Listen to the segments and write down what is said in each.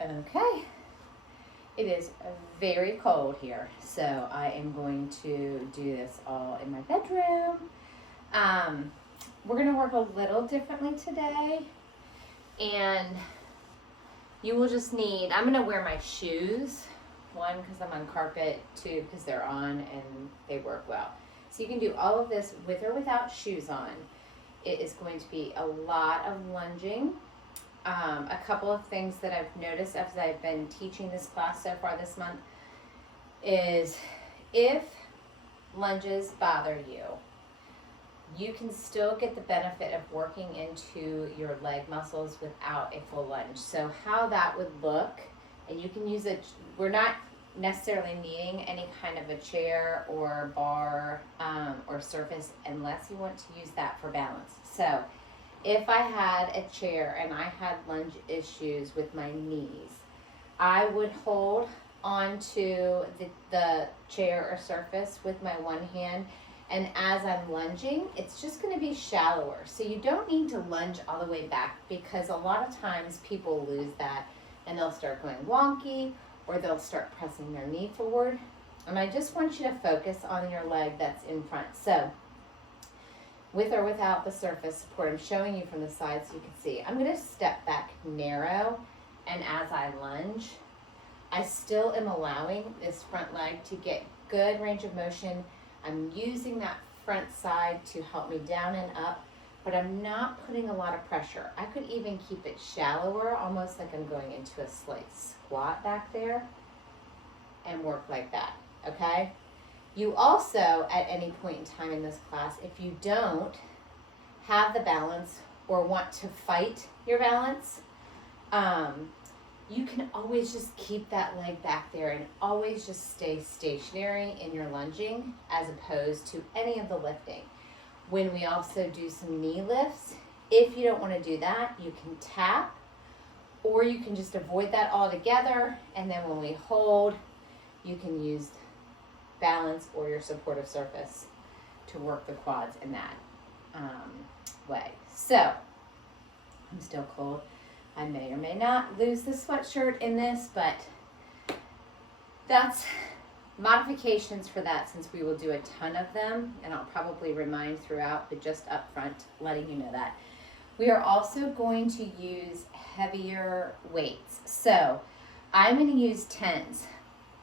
Okay, it is very cold here, so I am going to do this all in my bedroom. We're going to work a little differently today, and you will just need, I'm going to wear my shoes, one because I'm on carpet, two because they're on and they work well. So you can do all of this with or without shoes on. It is going to be a lot of lunging. A couple of things that I've noticed as I've been teaching this class so far this month is if lunges bother you, you can still get the benefit of working into your leg muscles without a full lunge. So how that would look, and you can use it, we're not necessarily needing any kind of a chair or bar or surface unless you want to use that for balance. So if I had a chair and I had lunge issues with my knees, I would hold onto the chair or surface with my one hand, and as I'm lunging, it's just going to be shallower. So you don't need to lunge all the way back, because a lot of times people lose that and they'll start going wonky or they'll start pressing their knee forward. And I just want you to focus on your leg that's in front. So with or without the surface support, I'm showing you from the side so you can see. I'm going to step back narrow, and as I lunge, I still am allowing this front leg to get good range of motion. I'm using that front side to help me down and up, but I'm not putting a lot of pressure. I could even keep it shallower, almost like I'm going into a slight squat back there, and work like that, okay? You also, at any point in time in this class, if you don't have the balance or want to fight your balance, you can always just keep that leg back there and always just stay stationary in your lunging as opposed to any of the lifting. When we also do some knee lifts, if you don't want to do that, you can tap, or you can just avoid that altogether, and then when we hold, you can use balance or your supportive surface to work the quads in that way. So, I'm still cold. I may or may not lose the sweatshirt in this, but that's modifications for that, since we will do a ton of them, and I'll probably remind throughout, but just up front, letting you know that. We are also going to use heavier weights. So I'm going to use 10s.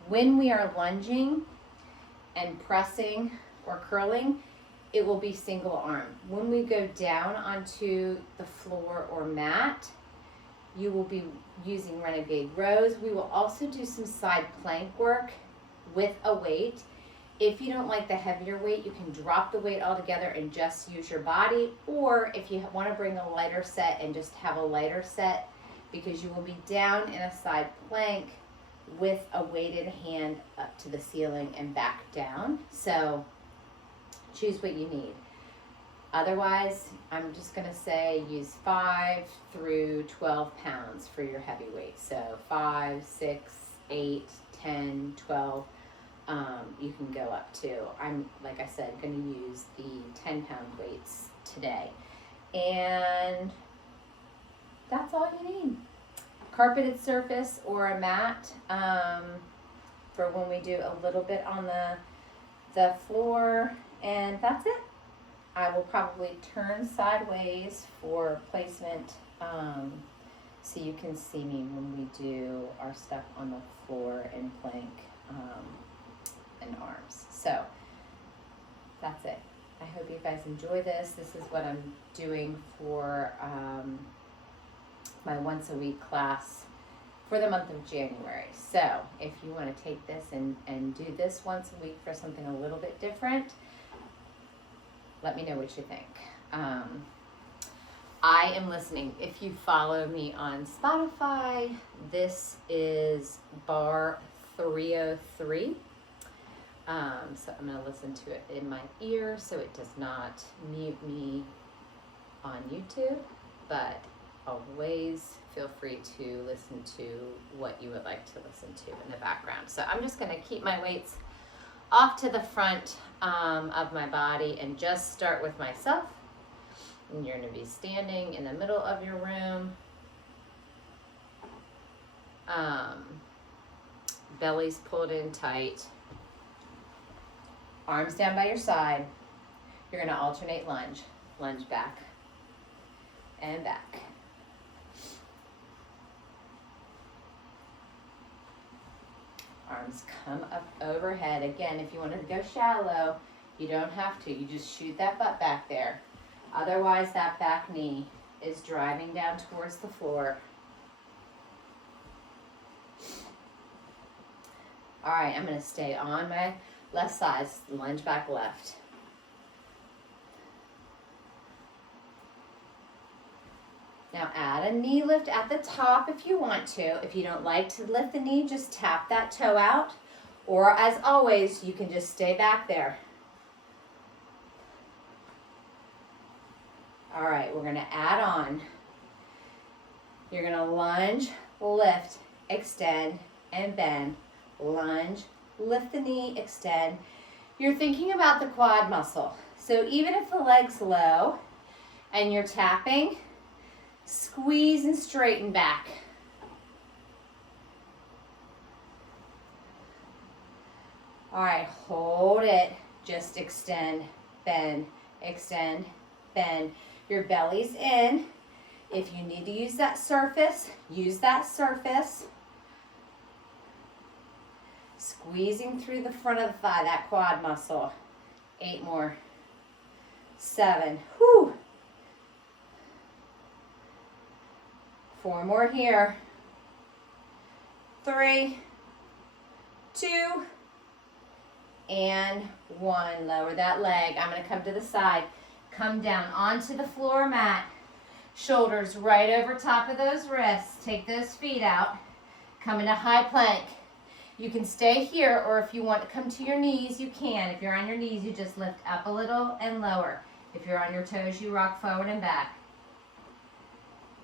When we are lunging and pressing or curling, it will be single arm. When we go down onto the floor or mat, you will be using renegade rows. We will also do some side plank work with a weight. If you don't like the heavier weight, you can drop the weight altogether and just use your body, or if you want to bring a lighter set and just have a lighter set, because you will be down in a side plank with a weighted hand up to the ceiling and back down. So choose what you need. Otherwise, I'm just going to say use 5 through 12 pounds for your heavy weight. So 5, 6, 8, 10, 12. You can go up to, I'm, like I said, going to use the 10-pound weights today. And that's all you need. Carpeted surface or a mat for when we do a little bit on the floor, and that's it. I will probably turn sideways for placement so you can see me when we do our stuff on the floor and plank and arms. So that's it. I hope you guys enjoy this. This is what I'm doing for my once a week class for the month of January. So if you want to take this and do this once a week for something a little bit different, let me know what you think. I am listening. If you follow me on Spotify, this is Barre 303. So I'm going to listen to it in my ear so it does not mute me on YouTube, but always feel free to listen to what you would like to listen to in the background. So I'm just going to keep my weights off to the front of my body and just start with myself. And you're going to be standing in the middle of your room. Belly's pulled in tight. Arms down by your side. You're going to alternate lunge. Lunge back and back. Arms come up overhead. Again, if you want to go shallow, you don't have to. You just shoot that butt back there. Otherwise, that back knee is driving down towards the floor. All right, I'm going to stay on my left side, lunge back left. Now add a knee lift at the top if you want to. If you don't like to lift the knee, just tap that toe out. Or as always, you can just stay back there. All right, we're going to add on. You're going to lunge, lift, extend, and bend. Lunge, lift the knee, extend. You're thinking about the quad muscle. So even if the leg's low and you're tapping, squeeze and straighten back. All right, hold it. Just extend, bend, bend. Your belly's in. If you need to use that surface, use that surface. Squeezing through the front of the thigh, that quad muscle. 8 more. 7. Whew. 4 more here. 3, 2, and 1. Lower that leg. I'm going to come to the side. Come down onto the floor mat. Shoulders right over top of those wrists. Take those feet out. Come into high plank. You can stay here, or if you want to come to your knees, you can. If you're on your knees, you just lift up a little and lower. If you're on your toes, you rock forward and back.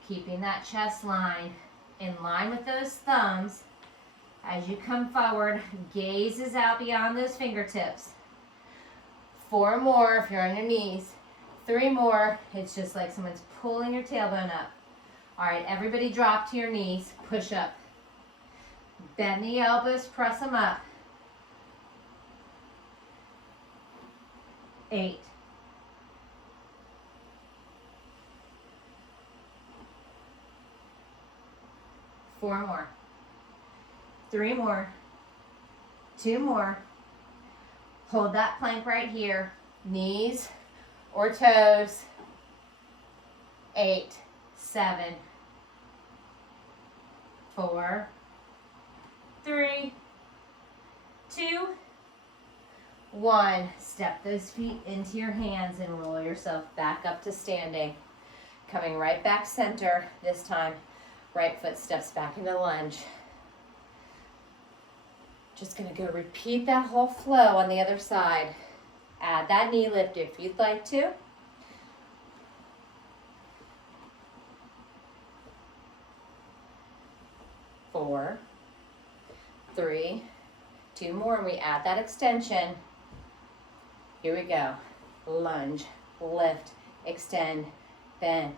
Keeping that chest line in line with those thumbs. As you come forward, gaze is out beyond those fingertips. 4 more if you're on your knees. 3 more. It's just like someone's pulling your tailbone up. All right, everybody drop to your knees. Push up. Bend the elbows, press them up. 8. 4 more. 3 more. 2 more. Hold that plank right here. Knees or toes. 8, 7, 4, 3, 2, 1. Step those feet into your hands and roll yourself back up to standing. Coming right back center this time. Right foot steps back into lunge. Just going to go repeat that whole flow on the other side. Add that knee lift if you'd like to. Four, 3, 2 more, and we add that extension. Here we go. Lunge, lift, extend, bend.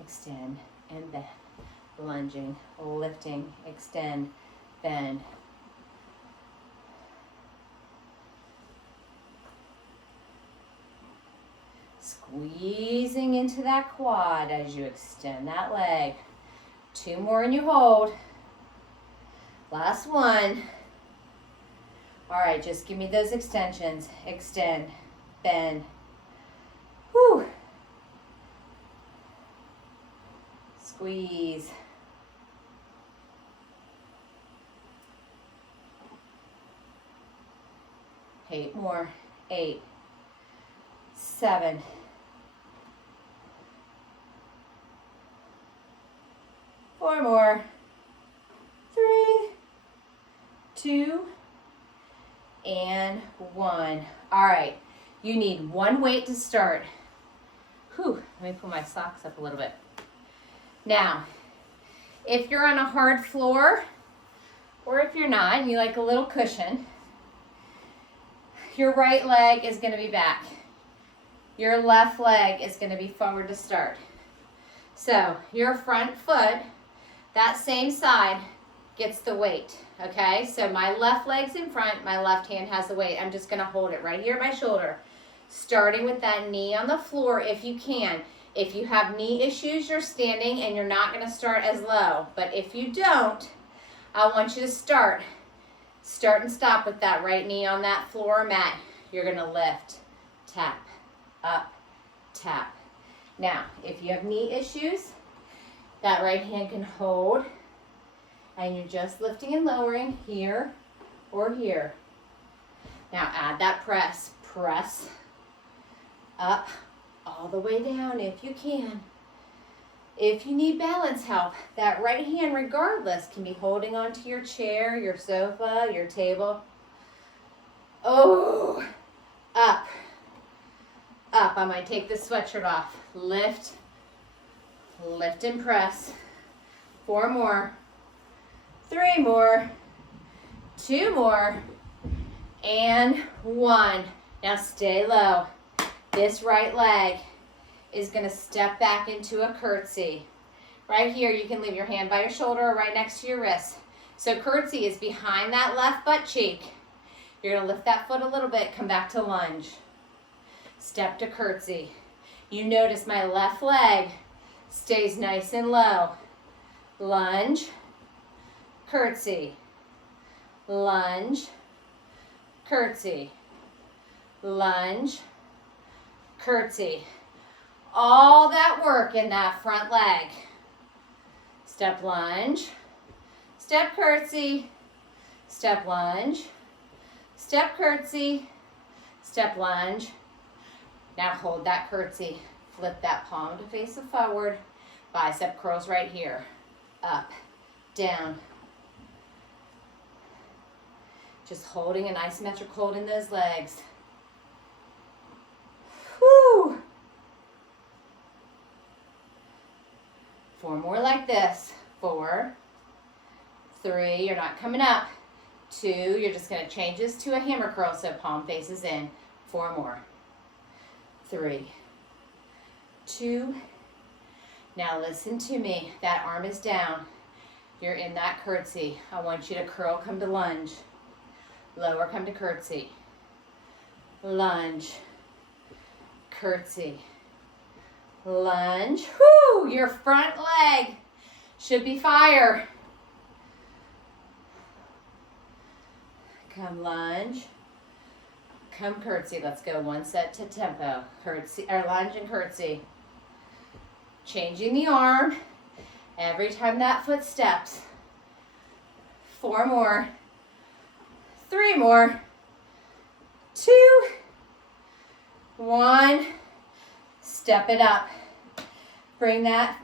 Extend and bend. Lunging, lifting, extend, bend. Squeezing into that quad as you extend that leg. 2 more and you hold. Last one. All right, just give me those extensions. Extend, bend. Whew. Squeeze. Eight more. 8, 7, 4 more. 3, 2, and 1. All right, you need one weight to start. Whew, let me pull my socks up a little bit. Now, if you're on a hard floor, or if you're not, and you like a little cushion, your right leg is going to be back. Your left leg is going to be forward to start. So your front foot, that same side, gets the weight, okay? So my left leg's in front, my left hand has the weight. I'm just gonna hold it right here at my shoulder, starting with that knee on the floor if you can. If you have knee issues, you're standing and you're not gonna start as low. But if you don't, I want you to start and stop with that right knee on that floor or mat. You're gonna lift, tap, up, tap. Now, if you have knee issues, that right hand can hold, and you're just lifting and lowering here or here. Now add that press. Press up all the way down if you can. If you need balance help, that right hand regardless can be holding onto your chair, your sofa, your table. Oh, up. Up. I might take this sweatshirt off. Lift. Lift and press. 4 more. 3 more. 2 more. And 1. Now stay low. This right leg is going to step back into a curtsy. Right here, you can leave your hand by your shoulder or right next to your wrist. So curtsy is behind that left butt cheek. You're going to lift that foot a little bit, come back to lunge. Step to curtsy. You notice my left leg stays nice and low. Lunge, curtsy, lunge, curtsy, lunge, curtsy. All that work in that front leg. Step lunge, step curtsy, step lunge, step curtsy, step lunge. Now hold that curtsy. Flip that palm to face it forward. Bicep curls right here. Up, down. Just holding an isometric hold in those legs. Whew. 4 more like this. 4, 3, you're not coming up. 2, you're just going to change this to a hammer curl so palm faces in. 4 more. 3, 2. Now listen to me. That arm is down. You're in that curtsy. I want you to curl, come to lunge. Lower, come to curtsy. Lunge. Curtsy. Lunge. Whoo! Your front leg should be fire. Come lunge. Come curtsy. Let's go 1 set to tempo. Curtsy or lunge and curtsy. Changing the arm every time that foot steps. 4 more. 3 more. 2. 1. Step it up. Bring that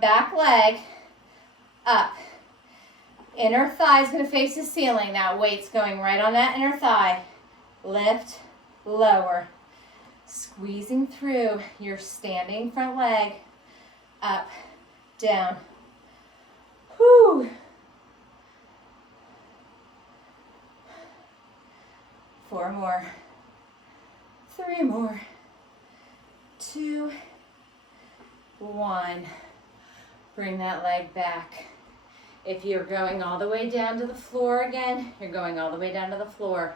back leg up. Inner thigh is going to face the ceiling. That weight's going right on that inner thigh. Lift, lower. Squeezing through your standing front leg. Up, down. Whew. 4 more. 3 more. 2, 1. Bring that leg back. If you're going all the way down to the floor again, you're going all the way down to the floor.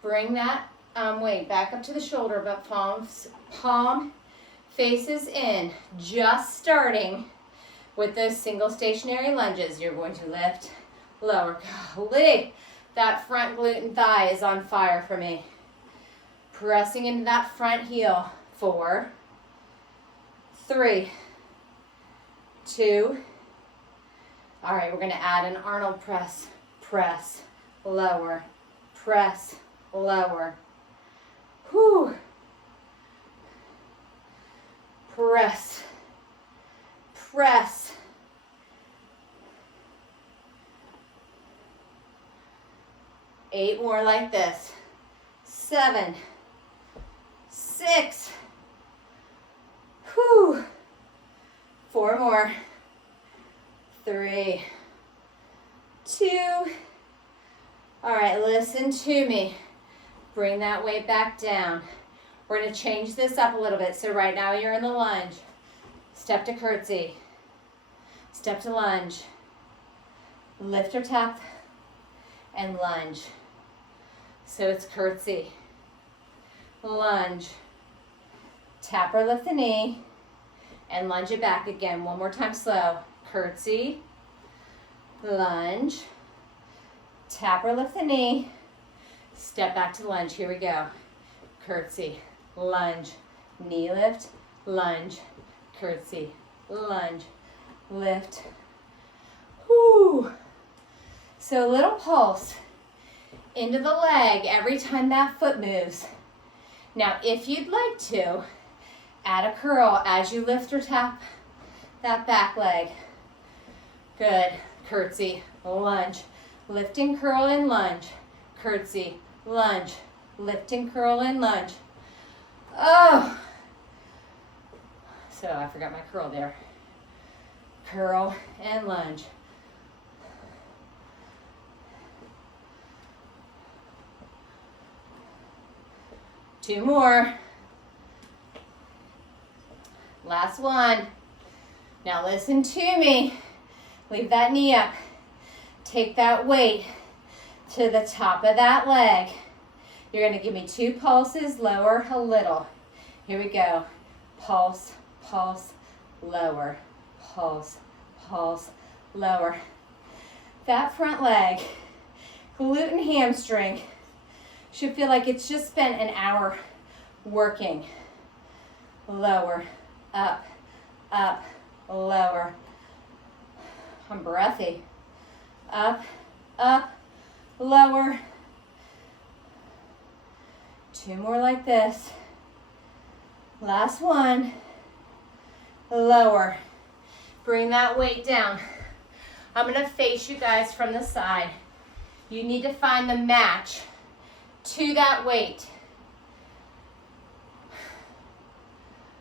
Bring that weight back up to the shoulder, but palm faces in. Just starting with those single stationary lunges. You're going to lift, lower. Golly, that front glute and thigh is on fire for me. Pressing into that front heel. 4, 3, 2. All right, we're going to add an Arnold press. Press, lower, press, lower. Whew. Press, press. 8 more like this. 7, 6. Whew. 4 more. 3, 2. All right, listen to me. Bring that weight back down. We're going to change this up a little bit. So right now you're in the lunge. step to curtsy, step to lunge, lift or tap, and lunge. So it's curtsy, lunge, tap or lift the knee, and lunge it back again. One more time slow. Curtsy, lunge, tap or lift the knee, step back to lunge. Here we go. Curtsy, lunge, knee lift, lunge, curtsy, lunge, lift. Whoo. So a little pulse into the leg every time that foot moves. Now, if you'd like to, add a curl as you lift or tap that back leg. Good. Curtsy, lunge, lift and curl and lunge, curtsy, lunge, lift and curl and lunge. Oh! So I forgot my curl there. Curl and lunge. Two more. Last one. Now listen to me. Leave that knee up. Take that weight to the top of that leg. You're going to give me 2 pulses, lower a little. Here we go. Pulse, pulse, lower. Pulse, pulse, lower. That front leg, glute and hamstring, should feel like it's just spent an hour working. Lower, up, up, lower. I'm breathy. Up, up, lower. 2 more like this. Last one. Lower. Bring that weight down. I'm going to face you guys from the side. You need to find the match to that weight.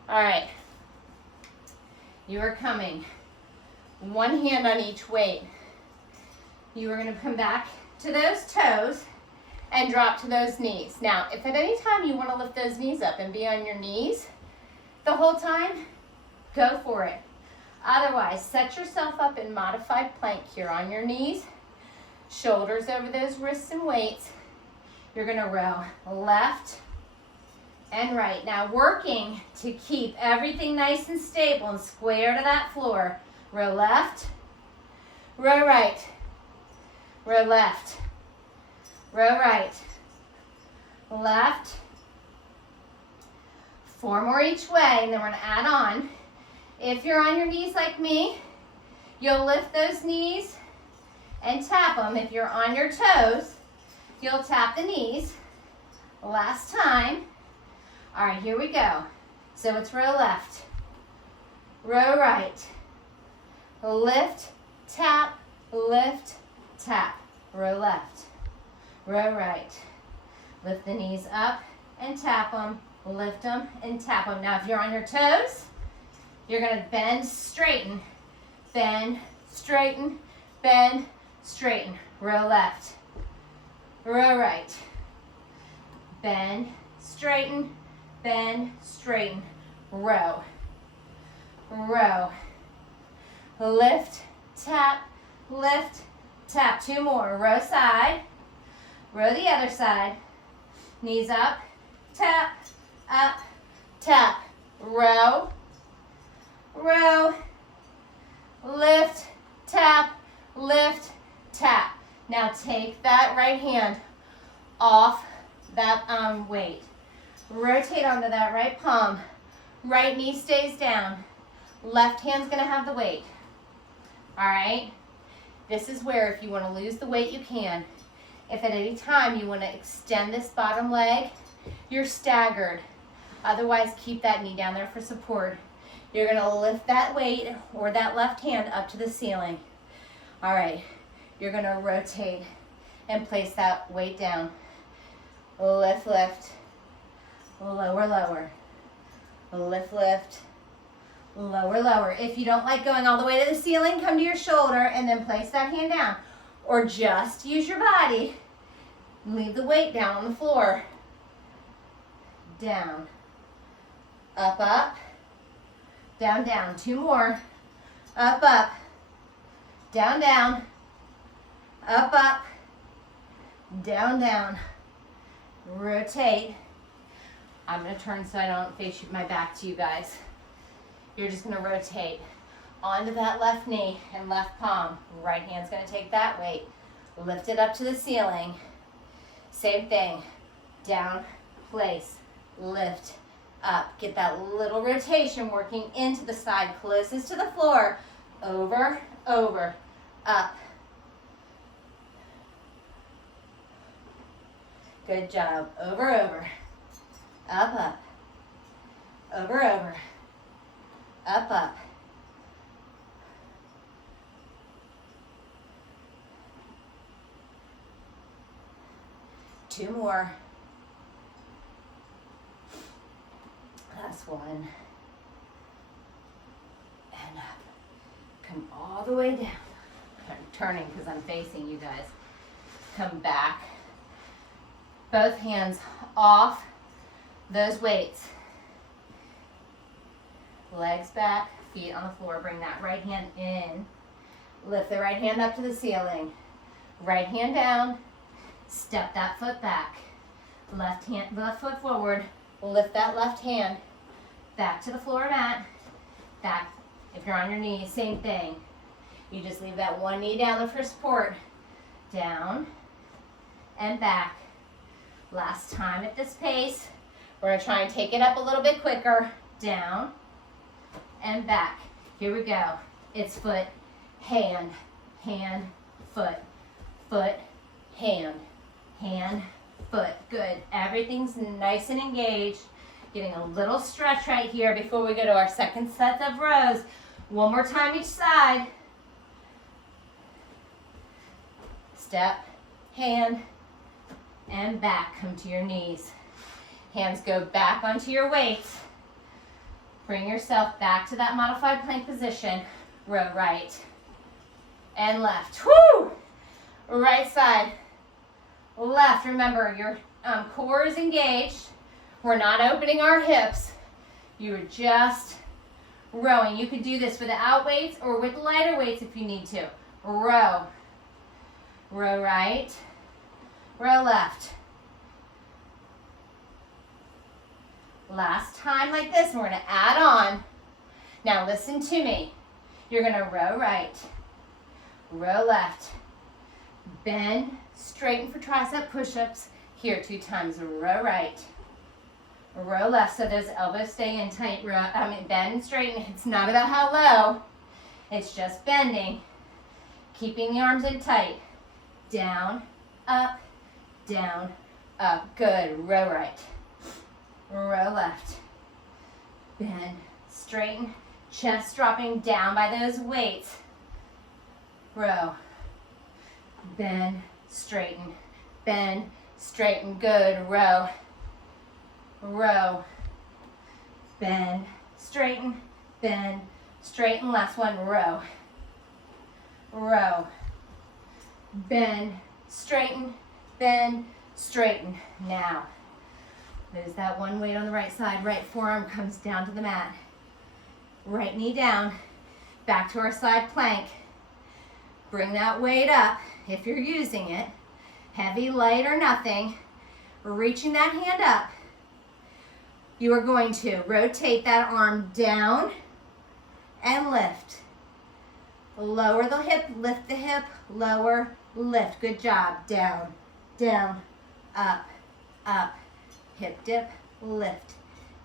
All right. You are coming. One hand on each weight. You are going to come back to those toes and drop to those knees. Now, if at any time you want to lift those knees up and be on your knees the whole time, go for it. Otherwise, set yourself up in modified plank here on your knees, shoulders over those wrists and weights. You're going to row left and right. Now, working to keep everything nice and stable and square to that floor. Row left, row right, row left, row right, left. 4 more each way, and then we're going to add on. If you're on your knees like me, you'll lift those knees and tap them. If you're on your toes, you'll tap the knees. Last time. All right, here we go. So it's row left, row right, lift, tap, row left, row right. Lift the knees up and tap them, lift them and tap them. Now, if you're on your toes, you're going to bend, straighten, bend, straighten, bend, straighten. Row left, row right, bend, straighten, row, row, lift, tap, 2 more. Row side, row the other side, knees up, tap, row, row, lift, tap. Now take that right hand off that weight. Rotate onto that right palm. Right knee stays down. Left hand's gonna have the weight. All right? This is where if you wanna lose the weight, you can. If at any time you wanna extend this bottom leg, you're staggered. Otherwise, keep that knee down there for support. You're gonna lift that weight or that left hand up to the ceiling. All right, you're gonna rotate and place that weight down. Lift, lower, lift, lower. If you don't like going all the way to the ceiling, come to your shoulder and then place that hand down. Or just use your body. Leave the weight down on the floor. Down, up, down, down. 2 more. Up, up. Down, down. Up, up. Down, down. Rotate. I'm going to turn so I don't face my back to you guys. You're just going to rotate onto that left knee and left palm. Right hand's going to take that weight. Lift it up to the ceiling. Same thing. Down, place, lift, up. Get that little rotation working into the side closest to the floor. Over, over, up. Good job. Over, over. Up, up. Over, over. Up, up. Two more. Last one. And up. Come all the way down. I'm turning because I'm facing you guys. Come back. Both hands off those weights. Legs back, feet on the floor. Bring that right hand in. Lift the right hand up to the ceiling. Right hand down. Step that foot back. Left foot forward. Lift that left hand back to the floor mat. Back. If you're on your knees, same thing. You just leave that one knee down for support. Down and back. Last time at this pace. We're going to try and take it up a little bit quicker. Down and back. Here we go. It's foot, hand, hand, foot, foot, hand, hand, foot. Good. Everything's nice and engaged. Getting a little stretch right here before we go to our second set of rows. One more time each side. Step, hand, and back. Come to your knees. Hands go back onto your weights. Bring yourself back to that modified plank position. Row right and left. Woo! Right side, left. Remember, your core is engaged. We're not opening our hips. You're just rowing. You could do this without weights or with lighter weights if you need to. Row. Row right, row left. Last time like this, and we're going to add on. Now listen to me. You're going to row right, row left, bend, straighten for tricep push-ups. Here 2 times. Row right, row left, so those elbows stay in tight. Bend and straighten. It's not about how low. It's just bending, keeping the arms in tight. Down, up, down, up. Good. Row right. Row left. Bend, straighten, chest dropping down by those weights. Row. Bend, straighten, bend, straighten. Good. Row. Row. Bend, straighten, bend, straighten. Last one. Row. Row. Bend, straighten, bend, straighten. Now, there's that one weight on the right side. Right forearm comes down to the mat. Right knee down. Back to our side plank. Bring that weight up if you're using it. Heavy, light, or nothing. Reaching that hand up. You are going to rotate that arm down and lift. Lower the hip, lift the hip, lower, lift. Good job. Down, down, up, up. Hip dip, lift.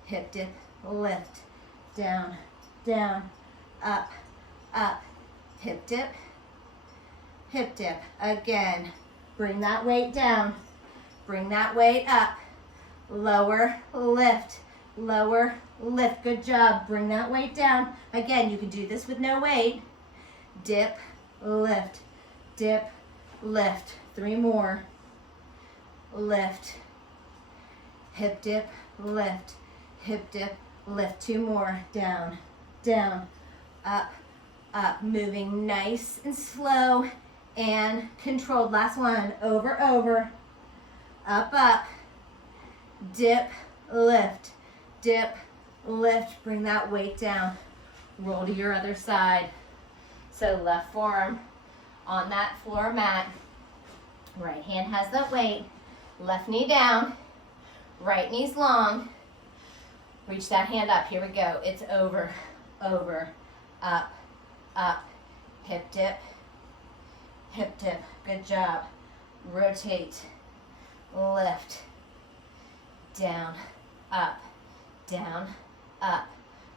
Hip dip, lift. Down, down, up, up. Hip dip, hip dip. Again, bring that weight down. Bring that weight up. Lower, lift. Lower, lift. Good job. Bring that weight down. Again, you can do this with no weight. Dip, lift, dip, lift. 3 more. Lift, hip dip, lift, hip dip, lift. 2 more. Down, down, up, up. Moving nice and slow and controlled. Last one. Over, over, up, up. Dip, lift, dip, lift. Bring that weight down. Roll to your other side. So left forearm on that floor mat. Right hand has that weight. Left knee down. Right knee's long. Reach that hand up. Here we go. It's over, over, up, up. Hip dip, hip dip. Good job. Rotate, lift, down, up,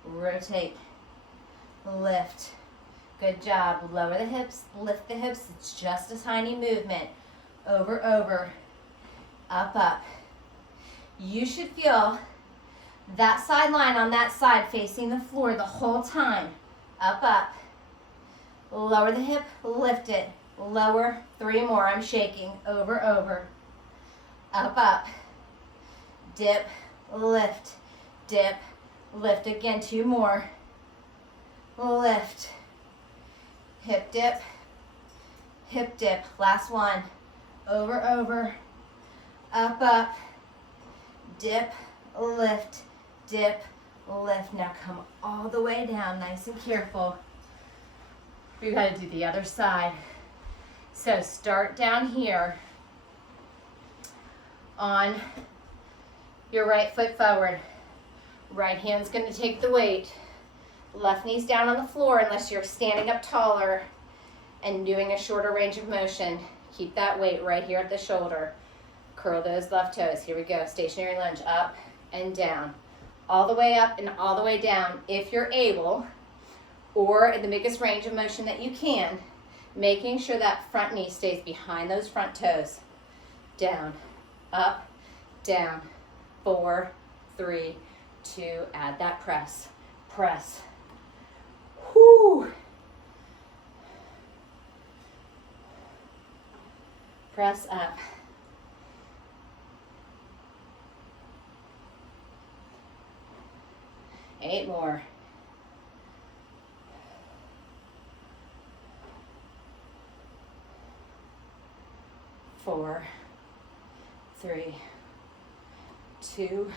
rotate, lift. Good job. Lower the hips, lift the hips. It's just a tiny movement. Over, over, up. You should feel that side line on that side facing the floor the whole time. Up. Lower the hip, lift it. Lower, 3 more. I'm shaking. Over, up. Dip, lift, again, 2 more. Lift, hip dip, last one. Over, up, dip, lift. Now come all the way down, nice and careful. We've got to do the other side. So start down here on your right foot forward. Right hand's going to take the weight. Left knee's down on the floor unless you're standing up taller and doing a shorter range of motion. Keep that weight right here at the shoulder. Curl those left toes. Here we go. Stationary lunge, up and down. All the way up and all the way down if you're able, or in the biggest range of motion that you can, making sure that front knee stays behind those front toes. Down, up, down. 4, 3, 2, add that press. Press. Whoo! Press up. Eight more. 4, 3, 2,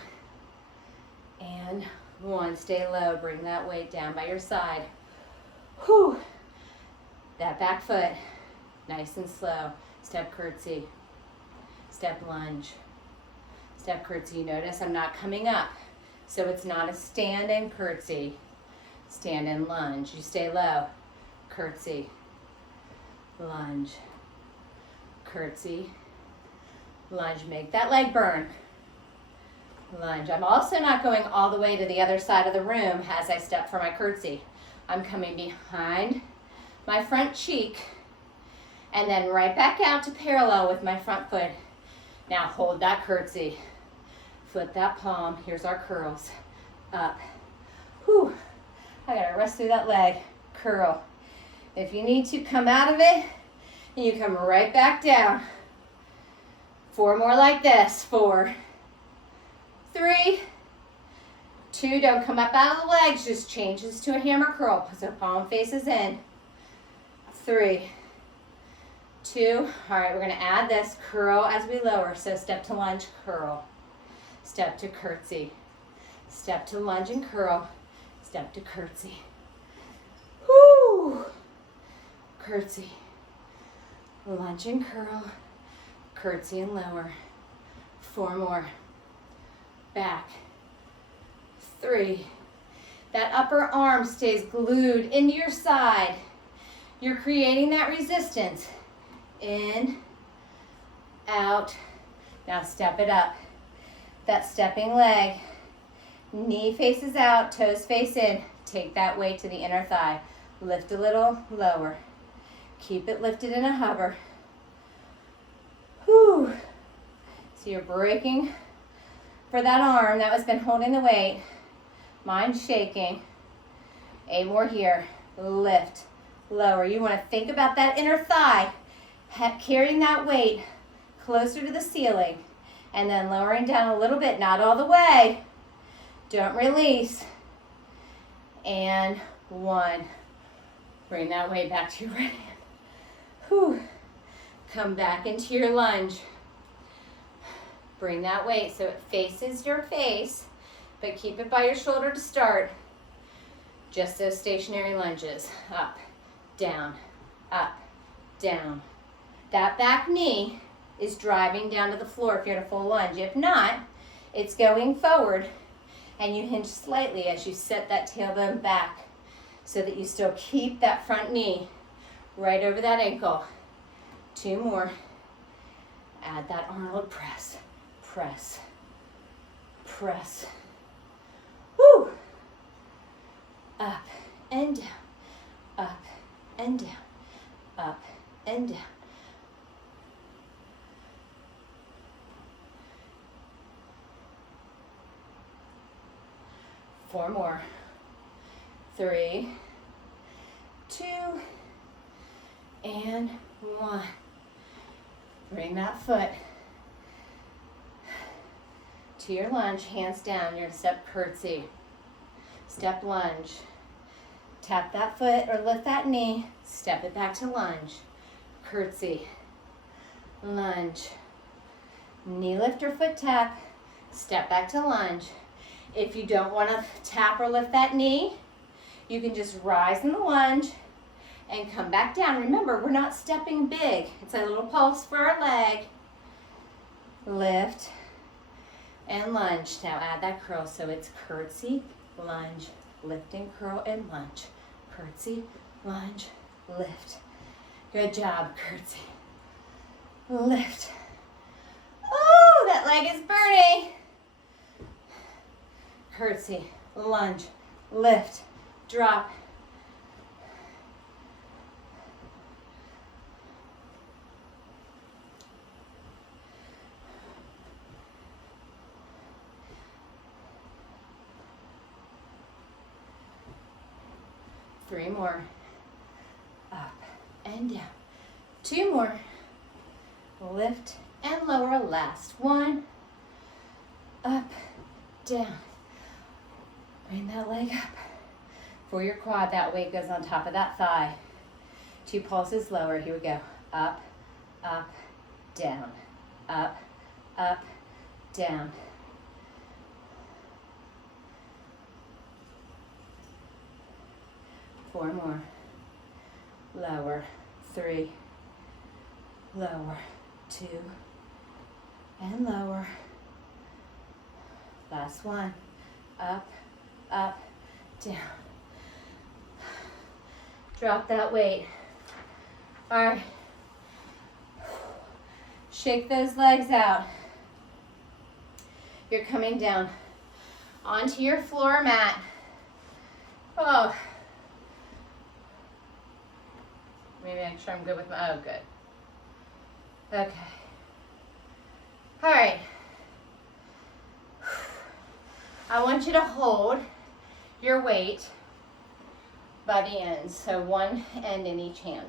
and 1. Stay low. Bring that weight down by your side. Whew. That back foot, nice and slow. Step curtsy. Step lunge. Step curtsy. Notice I'm not coming up. So it's not a stand and curtsy. Stand and lunge. You stay low. Curtsy. Lunge. Curtsy. Lunge. Make that leg burn. Lunge. I'm also not going all the way to the other side of the room as I step for my curtsy. I'm coming behind my front cheek and then right back out to parallel with my front foot. Now hold that curtsy. Flip that palm. Here's our curls. Up. Whew. I gotta rest through that leg. Curl. If you need to, come out of it and you come right back down. 4 more like this. 4, 3, 2, don't come up out of the legs, just change this to a hammer curl. So palm faces in. 3, 2, all right, we're gonna add this curl as we lower. So step to lunge, curl. Step to curtsy. Step to lunge and curl. Step to curtsy. Whoo! Curtsy. Lunge and curl. Curtsy and lower. 4 more. Back. 3. That upper arm stays glued into your side. You're creating that resistance. In, out. Now step it up. That stepping leg. Knee faces out, toes face in. Take that weight to the inner thigh. Lift a little, lower. Keep it lifted in a hover. Whew. So you're breaking for that arm that has been holding the weight. Mine's shaking. 8 more here. Lift, lower. You want to think about that inner thigh, carrying that weight closer to the ceiling, and then lowering down a little bit, not all the way. Don't release. And 1. Bring that weight back to your right hand. Whew. Come back into your lunge. Bring that weight so it faces your face, but keep it by your shoulder to start. Just those stationary lunges. Up, down, up, down. That back knee is driving down to the floor if you're in a full lunge. If not, it's going forward and you hinge slightly as you set that tailbone back so that you still keep that front knee right over that ankle. 2 more. Add that Arnold press, press, press. Woo! Up and down, up and down, up and down. Four more. 3, 2, and 1. Bring that foot to your lunge, hands down. You're gonna step curtsy, step lunge. Tap that foot or lift that knee, step it back to lunge, curtsy, lunge. Knee lift or foot tap, step back to lunge. If you don't want to tap or lift that knee, you can just rise in the lunge and come back down. Remember, we're not stepping big. It's a little pulse for our leg. Lift and lunge. Now add that curl. So it's curtsy, lunge, lifting, curl, and lunge. Curtsy, lunge, lift. Good job, curtsy. Lift. Oh, that leg is burning. Curtsy, lunge, lift, drop. Three more. Up and down. 2 more. Lift and lower. Last one. Up, down. Bring that leg up. For your quad, that weight goes on top of that thigh. 2 pulses lower. Here we go. Up, up, down. Up, up, down. Four more. Lower. 3. Lower. 2. And lower. Last one. Up, up, down. Drop that weight. All right. Shake those legs out. You're coming down onto your floor mat. Oh. Maybe make sure I'm good with my, oh, good. Okay. All right. I want you to hold your weight by the ends, so one end in each hand.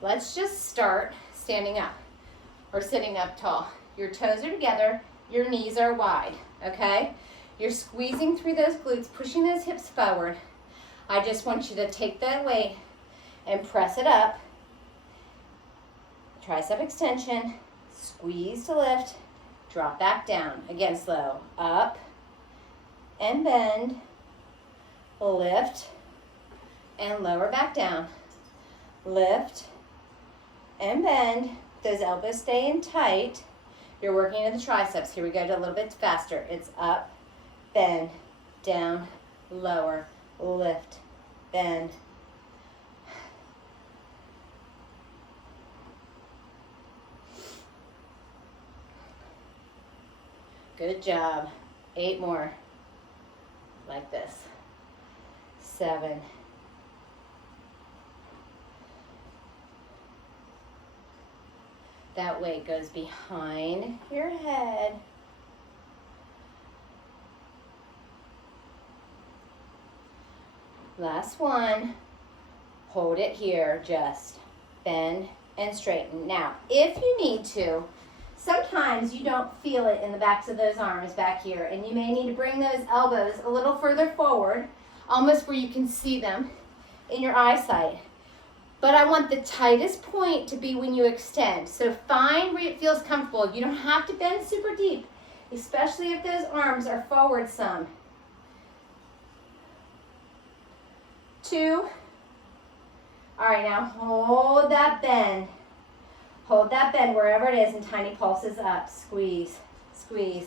Let's just start standing up or sitting up tall. Your toes are together, your knees are wide, okay? You're squeezing through those glutes, pushing those hips forward. I just want you to take that weight and press it up. Tricep extension, squeeze to lift, drop back down. Again, slow. Up and bend, lift and lower back down. Lift and bend. Those elbows stay in tight. You're working in the triceps. Here we go, a little bit faster. It's up, bend, down, lower, lift, bend. Good job. 8 more. Like this. 7. That weight goes behind your head. Last one. Hold it here. Just bend and straighten. Now, if you need to, sometimes you don't feel it in the backs of those arms back here, and you may need to bring those elbows a little further forward, almost where you can see them in your eyesight. But I want the tightest point to be when you extend. So find where it feels comfortable. You don't have to bend super deep, especially if those arms are forward some. 2. All right, now hold that bend. Hold that bend wherever it is, and tiny pulses up. Squeeze, squeeze,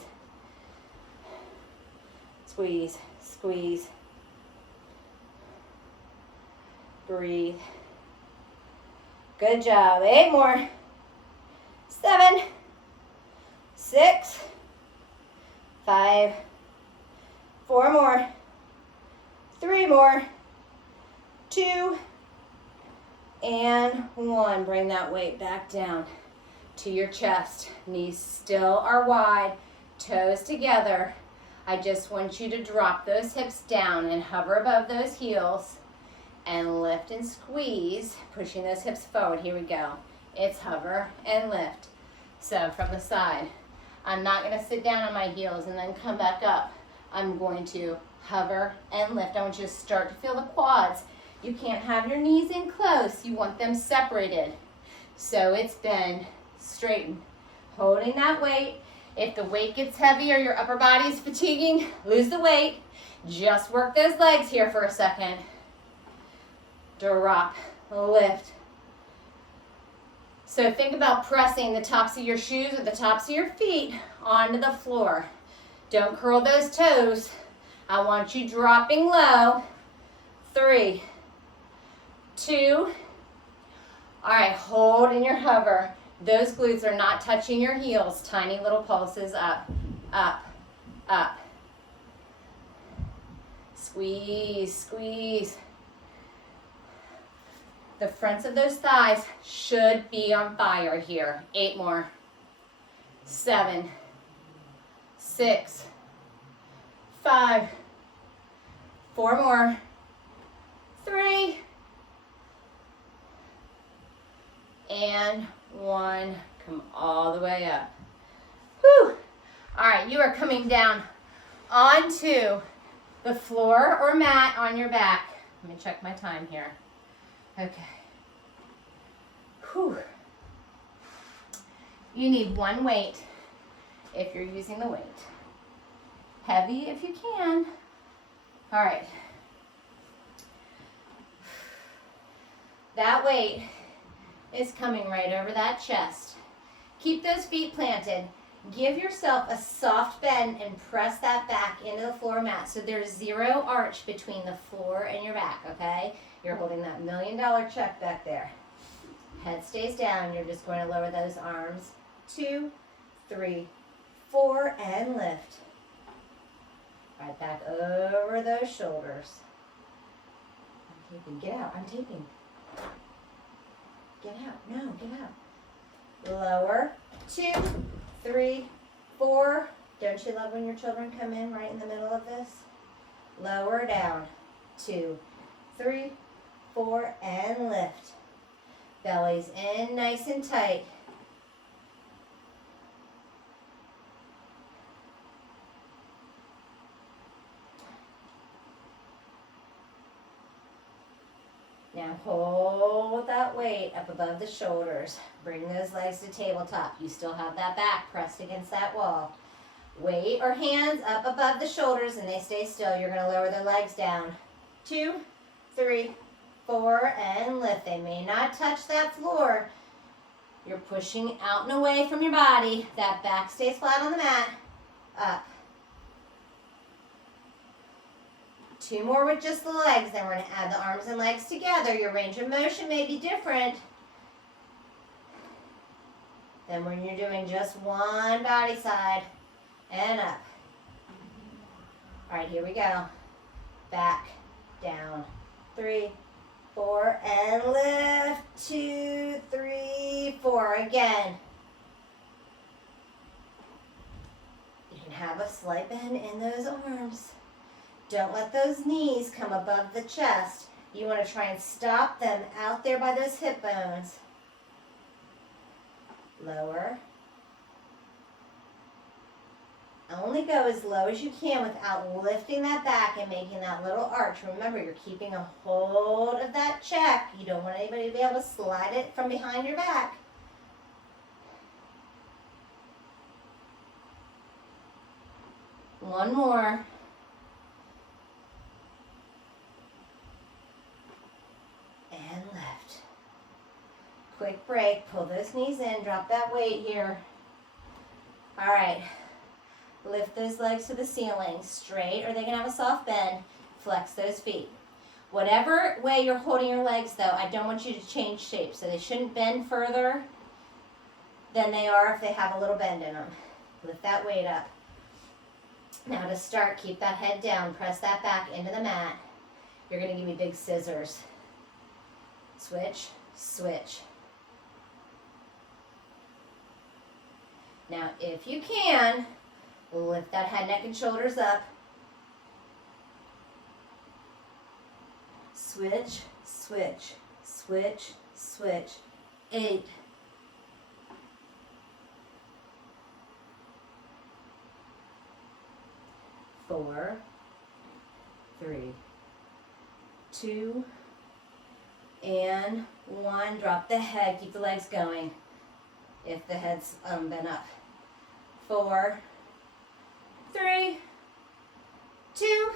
squeeze, squeeze. Breathe. Good job. 8 more. 7, 6, 5, 4 more, 3 more, 2, and 1. Bring that weight back down to your chest. Knees still are wide, toes together. I just want you to drop those hips down and hover above those heels and lift and squeeze, pushing those hips forward. Here we go. It's hover and lift. So from the side, I'm not going to sit down on my heels and then come back up. I'm going to hover and lift. I want you to start to feel the quads. You can't have your knees in close. You want them separated. So it's bend, straighten, holding that weight. If the weight gets heavy or your upper body is fatiguing, lose the weight. Just work those legs here for a second. Drop, lift. So think about pressing the tops of your shoes or the tops of your feet onto the floor. Don't curl those toes. I want you dropping low. 3, 2. All right, hold in your hover. Those glutes are not touching your heels. Tiny little pulses up, up, up. Squeeze, squeeze. The fronts of those thighs should be on fire here. 8 more. 7, 6, 5, 4 more. 3, and 1. Come all the way up. Whew. All right, you are coming down onto the floor or mat on your back. Let me check my time here. Okay. Whew. You need one weight if you're using the weight. Heavy if you can. All right. That weight is coming right over that chest. Keep those feet planted. Give yourself a soft bend and press that back into the floor mat so there's 0 arch between the floor and your back, okay? You're holding that $1 million check back there. Head stays down. You're just going to lower those arms. 2, 3, 4, and lift. Right back over those shoulders. I'm taping. Get out. I'm taping. Get out. No, get out. Lower. 2, 3, 4. Don't you love when your children come in right in the middle of this? Lower down. 2, 3, 4, and lift. Belly's in nice and tight. Now hold that weight up above the shoulders. Bring those legs to tabletop. You still have that back pressed against that wall. Weight or hands up above the shoulders and they stay still. You're going to lower the legs down. 2, 3, 4, and lift. They may not touch that floor. You're pushing out and away from your body. That back stays flat on the mat. Up. 2 more with just the legs. Then we're going to add the arms and legs together. Your range of motion may be different than when you're doing just one body side. And up. All right, here we go. Back, down. 3, 4, and lift. 2, 3, 4. Again. You can have a slight bend in those arms. Don't let those knees come above the chest. You want to try and stop them out there by those hip bones. Lower. Only go as low as you can without lifting that back and making that little arch. Remember, you're keeping a hold of that check. You don't want anybody to be able to slide it from behind your back. One more. Quick break, pull those knees in, drop that weight here. All right, lift those legs to the ceiling, straight, or they can have a soft bend. Flex those feet. Whatever way you're holding your legs though, I don't want you to change shape. So they shouldn't bend further than they are if they have a little bend in them. Lift that weight up. Now to start, keep that head down, press that back into the mat. You're gonna give me big scissors. Switch, switch. Now if you can, lift that head, neck, and shoulders up. Switch, switch, switch, switch. 8. 4, 3, 2, and 1. Drop the head, keep the legs going if the head's bent up. 4, 3, 2,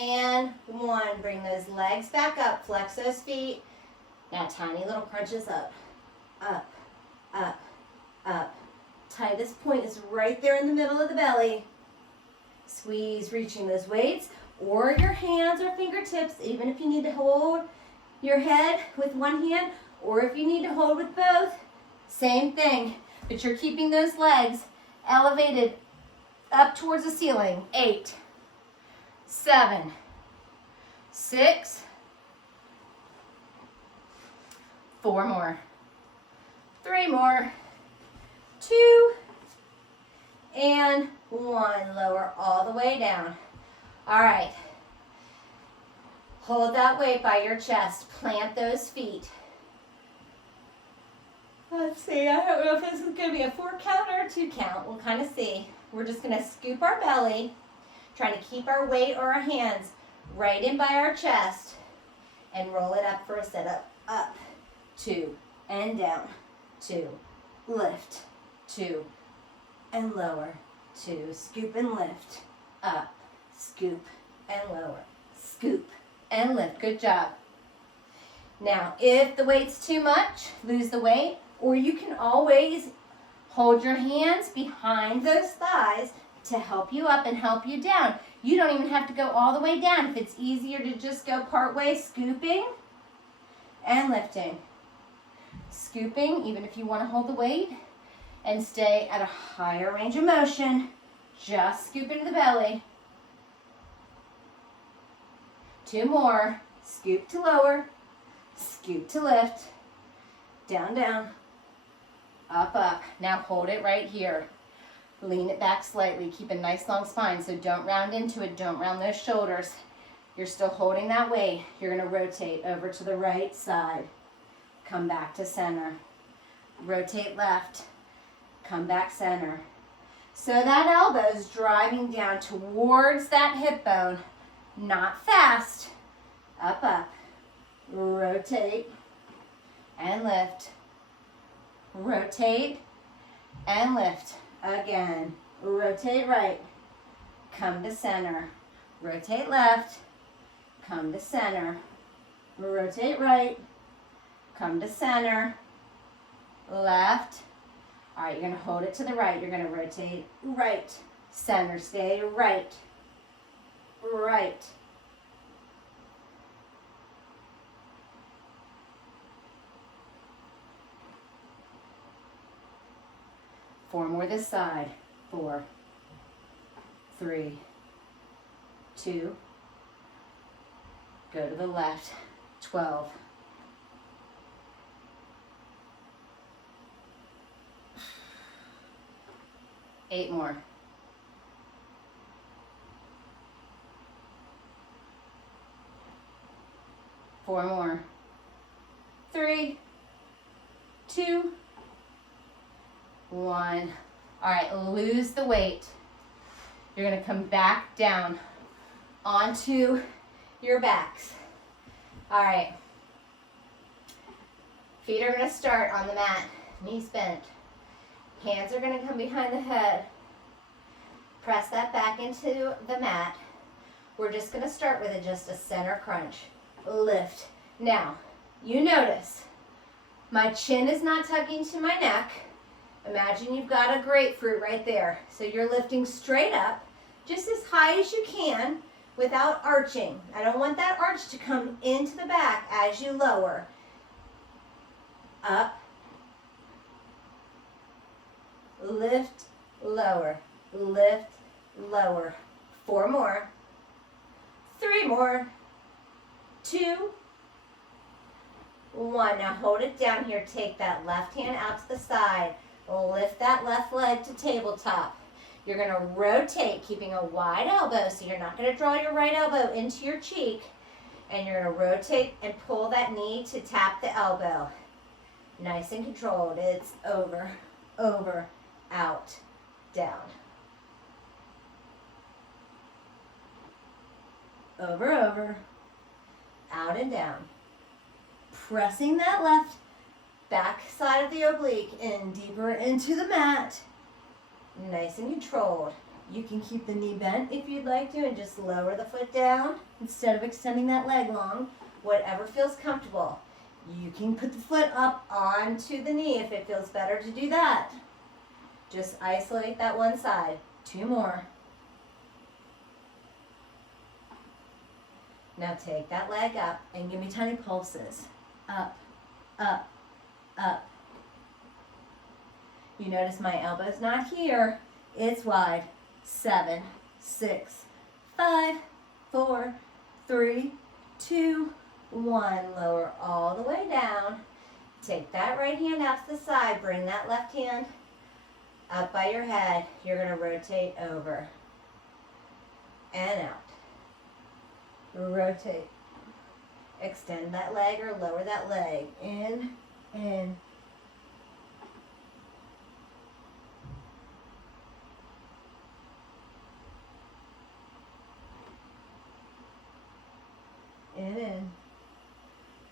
and 1. Bring those legs back up, flex those feet. Now tiny little crunches up, up, up, up. Tightest point is right there in the middle of the belly. Squeeze, reaching those weights, or your hands or fingertips, even if you need to hold your head with one hand, or if you need to hold with both, same thing. But you're keeping those legs elevated up towards the ceiling. 8, 7, 6, 4 more, 3 more, 2, and 1. Lower all the way down. All right. Hold that weight by your chest. Plant those feet. Let's see. I don't know if this is going to be a 4 count or a 2 count. We'll kind of see. We're just going to scoop our belly, trying to keep our weight or our hands right in by our chest, and roll it up for a setup. Up, 2, and down. 2, lift, 2, and lower. 2, scoop and lift. Up, scoop and lower. Scoop and lift. Good job. Now, if the weight's too much, lose the weight, or you can always hold your hands behind those thighs to help you up and help you down. You don't even have to go all the way down. If it's easier to just go part way, scooping and lifting. Scooping, even if you want to hold the weight, and stay at a higher range of motion. Just scoop into the belly. 2 more. Scoop to lower. Scoop to lift. Down, down. Up, up. Now hold it right here. Lean it back slightly. Keep a nice long spine, so don't round into it. Don't round those shoulders. You're still holding that weight. You're going to rotate over to the right side. Come back to center. Rotate left. Come back center. So that elbow is driving down towards that hip bone. Not fast. Up, up. Rotate and lift. Rotate and lift. Again. Rotate right. Come to center. Rotate left. Come to center. Rotate right. Come to center. Left. All right, you're going to hold it to the right. You're going to rotate right. Center, stay right. Right. Four more this side. 4, 3, 2. Go to the left. 12. 8 more. 4 more. 3, 2, 1. All right, lose the weight. You're going to come back down onto your backs. All right. Feet are going to start on the mat, knees bent. Hands are going to come behind the head. Press that back into the mat. We're just going to start with just a center crunch. Lift. Now, you notice My chin is not tugging to my neck. Imagine you've got a grapefruit right there. So you're lifting straight up, just as high as you can without arching. I don't want that arch to come into the back as you lower. Up, lift, lower, lift, lower. 4 more, 3 more, 2, 1. Now hold it down here. Take that left hand out to the side. Lift that left leg to tabletop. You're going to rotate, keeping a wide elbow, so you're not going to draw your right elbow into your cheek. And you're going to rotate and pull that knee to tap the elbow. Nice and controlled. It's over, over, out, down. Over, over, out and down. Pressing that left back side of the oblique in deeper into the mat. Nice and controlled. You can keep the knee bent if you'd like to and just lower the foot down instead of extending that leg long. Whatever feels comfortable. You can put the foot up onto the knee if it feels better to do that. Just isolate that one side. 2 more. Now take that leg up and give me tiny pulses. Up, up, up. You notice my elbow's not here. It's wide. 7, 6, 5, 4, 3, 2, 1. Lower all the way down. Take that right hand out to the side. Bring that left hand up by your head. You're going to rotate over and out. Rotate. Extend that leg or lower that leg. In. In,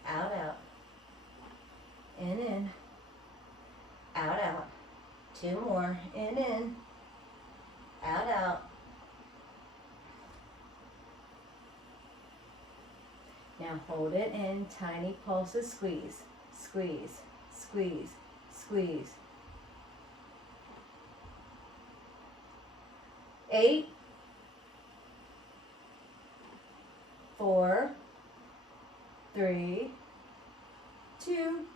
out, out. In, out, out. 2 more. In, out, out. Now hold it in tiny pulses. Squeeze, squeeze, squeeze, squeeze. 8, 4, 3, 2,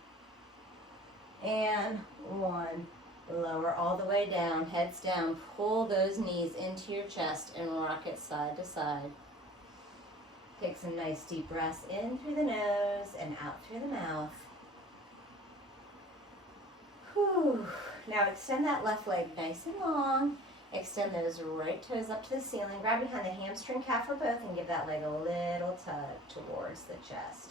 and 1. Lower all the way down, heads down. Pull those knees into your chest and rock it side to side. Take some nice deep breaths in through the nose and out through the mouth. Whew. Now extend that left leg nice and long. Extend those right toes up to the ceiling. Grab behind the hamstring calf or both and give that leg a little tug towards the chest.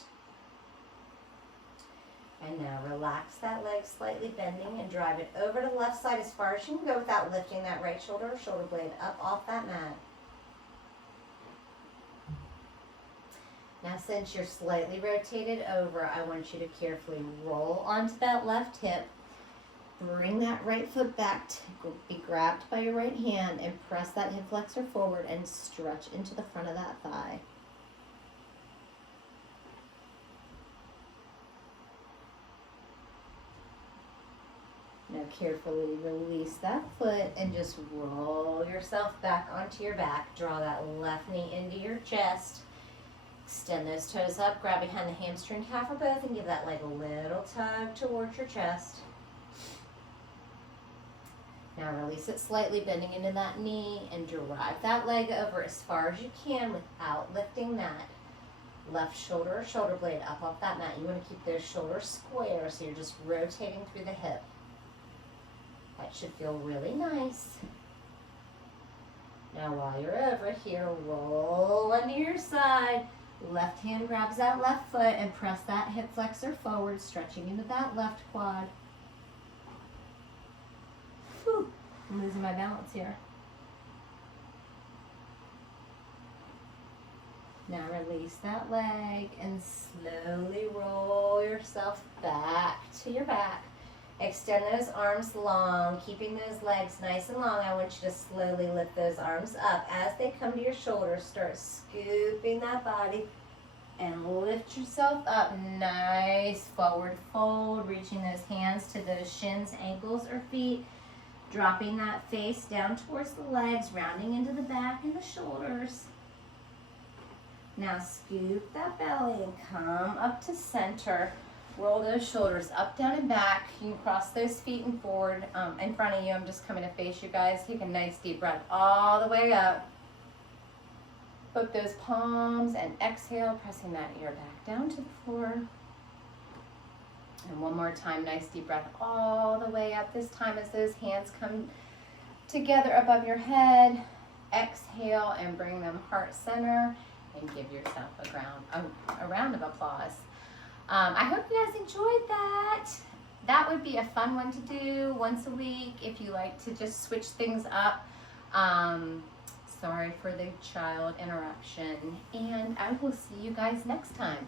And now relax that leg, slightly bending, and drive it over to the left side as far as you can go without lifting that right shoulder or shoulder blade up off that mat. Now since you're slightly rotated over, I want you to carefully roll onto that left hip. Bring that right foot back to be grabbed by your right hand and press that hip flexor forward and stretch into the front of that thigh. Now carefully release that foot and just roll yourself back onto your back. Draw that left knee into your chest. Extend those toes up, grab behind the hamstring calf or both and give that leg a little tug towards your chest. Now release it slightly, bending into that knee and drive that leg over as far as you can without lifting that left shoulder or shoulder blade up off that mat. You want to keep those shoulders square so you're just rotating through the hip. That should feel really nice. Now while you're over here, roll onto your side. Left hand grabs that left foot and press that hip flexor forward, stretching into that left quad. Whew, I'm losing my balance here. Now release that leg and slowly roll yourself back to your back. Extend those arms long, keeping those legs nice and long. I want you to slowly lift those arms up. As they come to your shoulders, start scooping that body And lift yourself up. Nice forward fold, reaching those hands to those shins, ankles, or feet. Dropping that face down towards the legs, rounding into the back and the shoulders. Now scoop that belly and come up to center. Roll those shoulders up, down, and back. You can cross those feet and forward in front of you. I'm just coming to face you guys. Take a nice deep breath all the way up. Put those palms and exhale, pressing that ear back down to the floor. And one more time, nice deep breath all the way up. This time as those hands come together above your head. Exhale and bring them heart center and give yourself a round of applause. I hope you guys enjoyed that. That would be a fun one to do once a week if you like to just switch things up. Sorry for the child interruption, and I will see you guys next time.